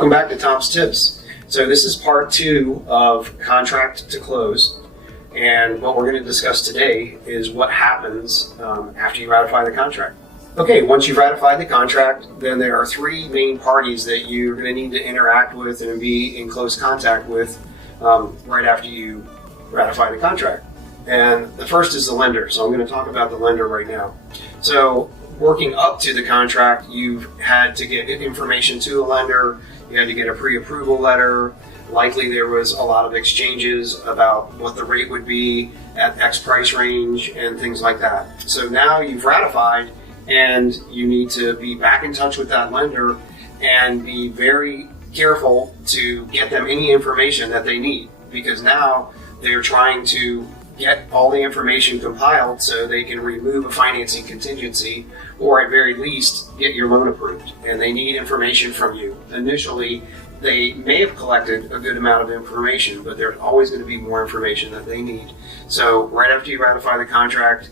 Welcome back to Tom's Tips. So this is part 2 of contract to close. And what we're going to discuss today is what happens after you ratify the contract. Okay, once you've ratified the contract, then there are 3 main parties that you're going to need to interact with and be in close contact with right after you ratify the contract. And the first is the lender. So I'm going to talk about the lender right now. So working up to the contract, you've had to get information to the lender. You had to get a pre-approval letter. Likely there was a lot of exchanges about what the rate would be at X price range and things like that. So now you've ratified and you need to be back in touch with that lender and be very careful to get them any information that they need, because now they're trying to get all the information compiled so they can remove a financing contingency, or at very least get your loan approved. And they need information from you. Initially, they may have collected a good amount of information, but there's always going to be more information that they need. So right after you ratify the contract,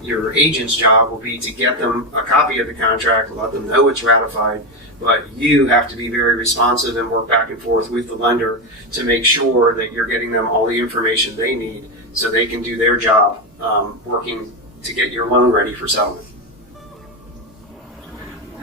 your agent's job will be to get them a copy of the contract, let them know it's ratified, but you have to be very responsive and work back and forth with the lender to make sure that you're getting them all the information they need so they can do their job working to get your loan ready for settlement.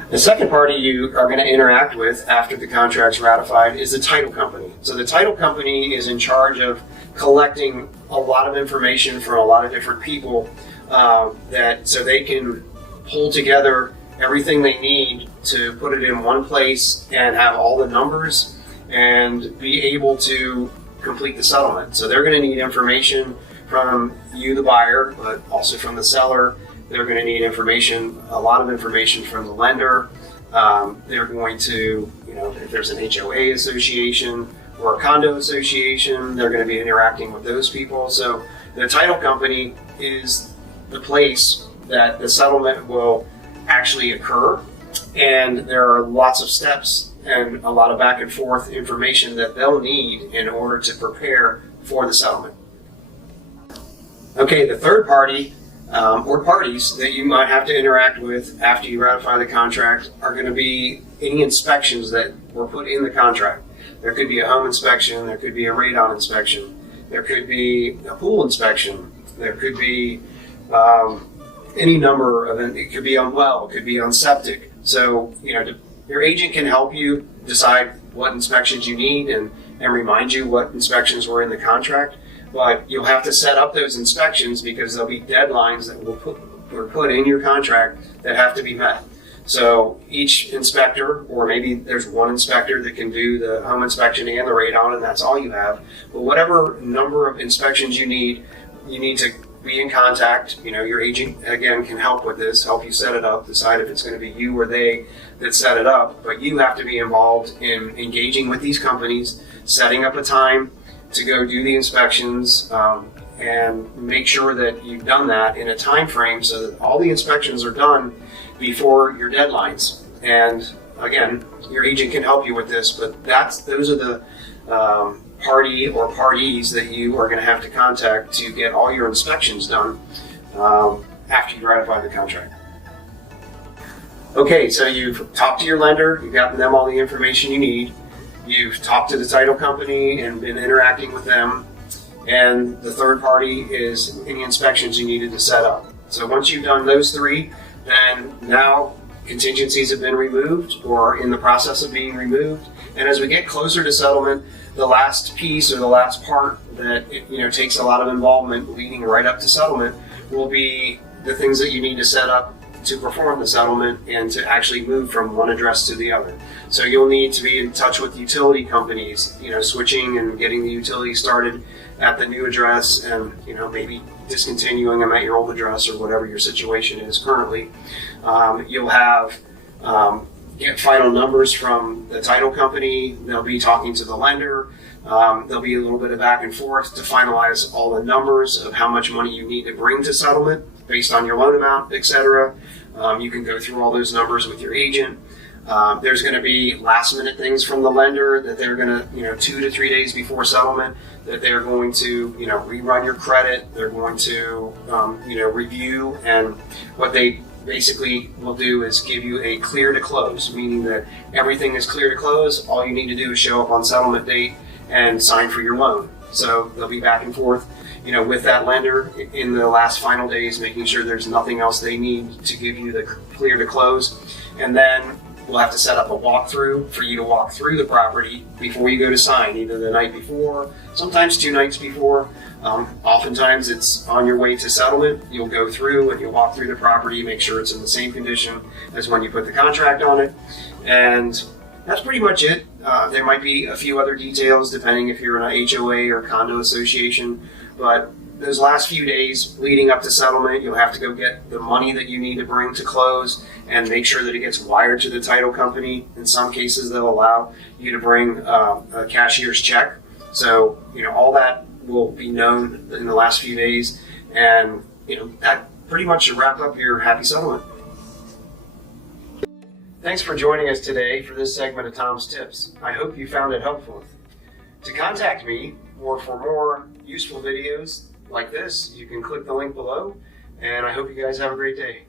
The second party you are going to interact with after the contract's ratified is the title company. So the title company is in charge of collecting a lot of information from a lot of different people so they can pull together everything they need to put it in one place and have all the numbers and be able to complete the settlement. So they're going to need information from you, the buyer, but also from the seller. They're going to need information, a lot of information from the lender. They're going to, if there's an HOA association or a condo association, they're going to be interacting with those people. So the title company is the place that the settlement will actually occur. And there are lots of steps and a lot of back and forth information that they'll need in order to prepare for the settlement. Okay, the third party or parties that you might have to interact with after you ratify the contract are going to be any inspections that were put in the contract. There could be a home inspection, there could be a radon inspection, there could be a pool inspection, there could be any number of it could be on well, it could be on septic. So, your agent can help you decide what inspections you need and remind you what inspections were in the contract. But you'll have to set up those inspections because there'll be deadlines that were put in your contract that have to be met. So each inspector, or maybe there's one inspector that can do the home inspection and the radon, and that's all you have. But whatever number of inspections you need to be in contact. Your agent, again, can help with this, help you set it up, decide if it's going to be you or they that set it up. But you have to be involved in engaging with these companies, setting up a time to go do the inspections, and make sure that you've done that in a time frame so that all the inspections are done before your deadlines. And again, your agent can help you with this, but those are the party or parties that you are going to have to contact to get all your inspections done after you ratify the contract. Okay, so you've talked to your lender, you've gotten them all the information you need. You've talked to the title company and been interacting with them. And the third party is any inspections you needed to set up. So once you've done those 3, then now contingencies have been removed or in the process of being removed. And as we get closer to settlement, the last piece or the last part that takes a lot of involvement leading right up to settlement will be the things that you need to set up to perform the settlement and to actually move from one address to the other. So you'll need to be in touch with utility companies, switching and getting the utility started at the new address and, maybe discontinuing them at your old address or whatever your situation is currently. You'll have get final numbers from the title company. They'll be talking to the lender. There'll be a little bit of back and forth to finalize all the numbers of how much money you need to bring to settlement based on your loan amount, etc. You can go through all those numbers with your agent. There's going to be last minute things from the lender that they're going to, 2 to 3 days before settlement, that they're going to, rerun your credit. They're going to, review, and what they basically will do is give you a clear to close, meaning that everything is clear to close. All you need to do is show up on settlement date and sign for your loan. So they'll be back and forth, with that lender in the last final days, making sure there's nothing else they need to give you the clear to close. And then we'll have to set up a walkthrough for you to walk through the property before you go to sign, either the night before, sometimes 2 nights before. Oftentimes it's on your way to settlement. You'll go through and you'll walk through the property, make sure it's in the same condition as when you put the contract on it. And that's pretty much it. There might be a few other details depending if you're in an HOA or condo association, but those last few days leading up to settlement, you'll have to go get the money that you need to bring to close and make sure that it gets wired to the title company. In some cases, they'll allow you to bring a cashier's check. So, all that will be known in the last few days. And, that pretty much should wrap up your happy settlement. Thanks for joining us today for this segment of Tom's Tips. I hope you found it helpful. To contact me or for more useful videos like this, you can click the link below, and I hope you guys have a great day.